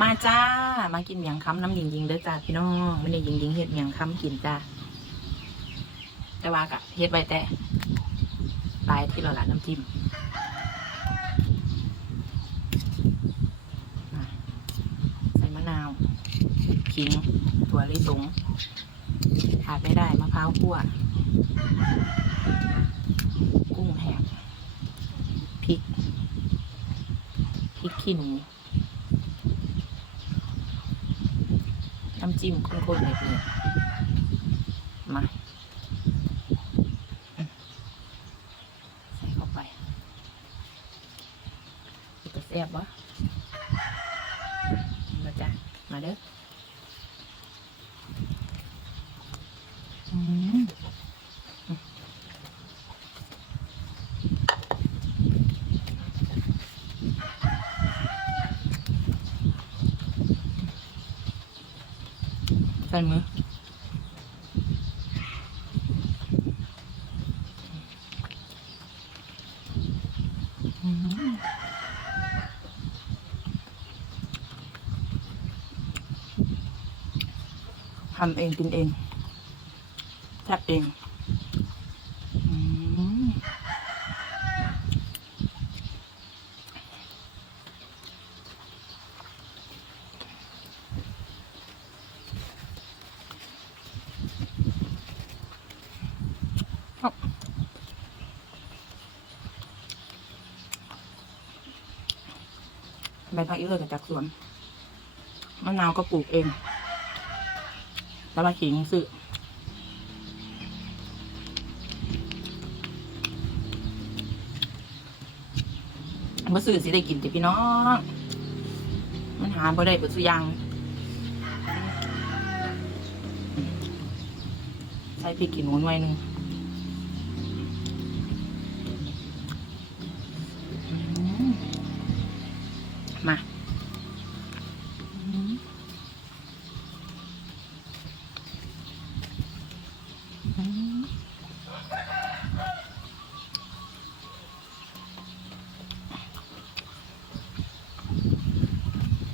มาจ้า มากินเมียงคำน้ำยิงยิงเด้อจ้าพี่น้องไม่ได้ยิงยิงเฮ็ดเมียงคำกินจ้าแต่ว่ากะเฮ็ดไว้แต่ปลายที่เราละน้ำจิ้มใส่มะนาวขิงถั่วลิสงขาดไม่ได้มะพร้าวคั่ว กุ้งแห้งพริกพริกขี้หนู น้ำจิ้มข้นๆเลยเลยมาใส่เข้าไปจะแซ่บวะมาจ้ะมาเด้อม ใส่มืออืมทำเองกินเองแทบเองอืมครับ ใบพักอีเลิศจากสวนมะนาวก็ปลูกเอง แล้วมาขิงซื้อมาซื้อสิได้กินติพี่น้อง มันหาบ่ได้เปิดสุยางใส่พริกขี้หนูหน่อยหนึง มา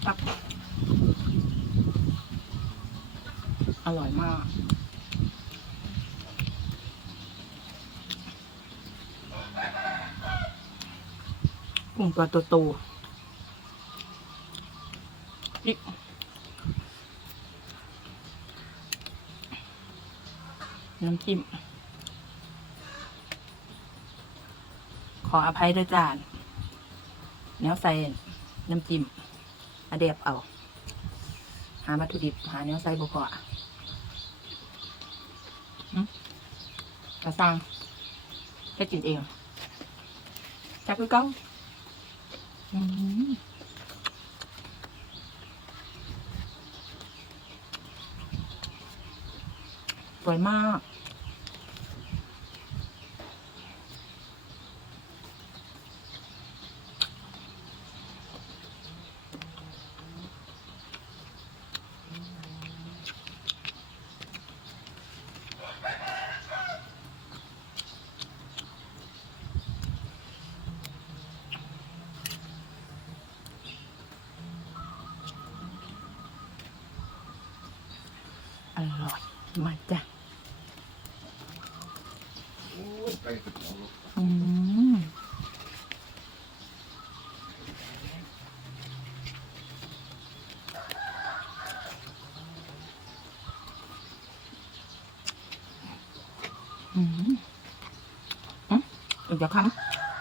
ตับอร่อยมากกุ้งตัวโตๆ นี่น้ำจิ้ม ขออภัยด้วยจานแนวใส่น้ำจิ้มอาเดบเอา หาวัตถุดิบ หาแนวใส่บกอะกระซังแค่กินเองจักคือเก้าอืม สวยมาก อร่อย มาจ้ะอืมอืมอืมอีกจะคำ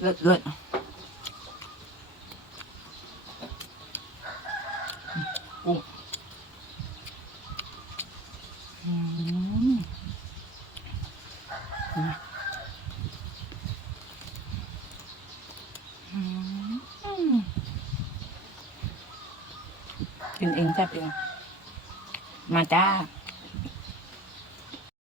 เลิศเลิศกุ้งอืมนะอืมกินเองแซ่บเองมาจ้า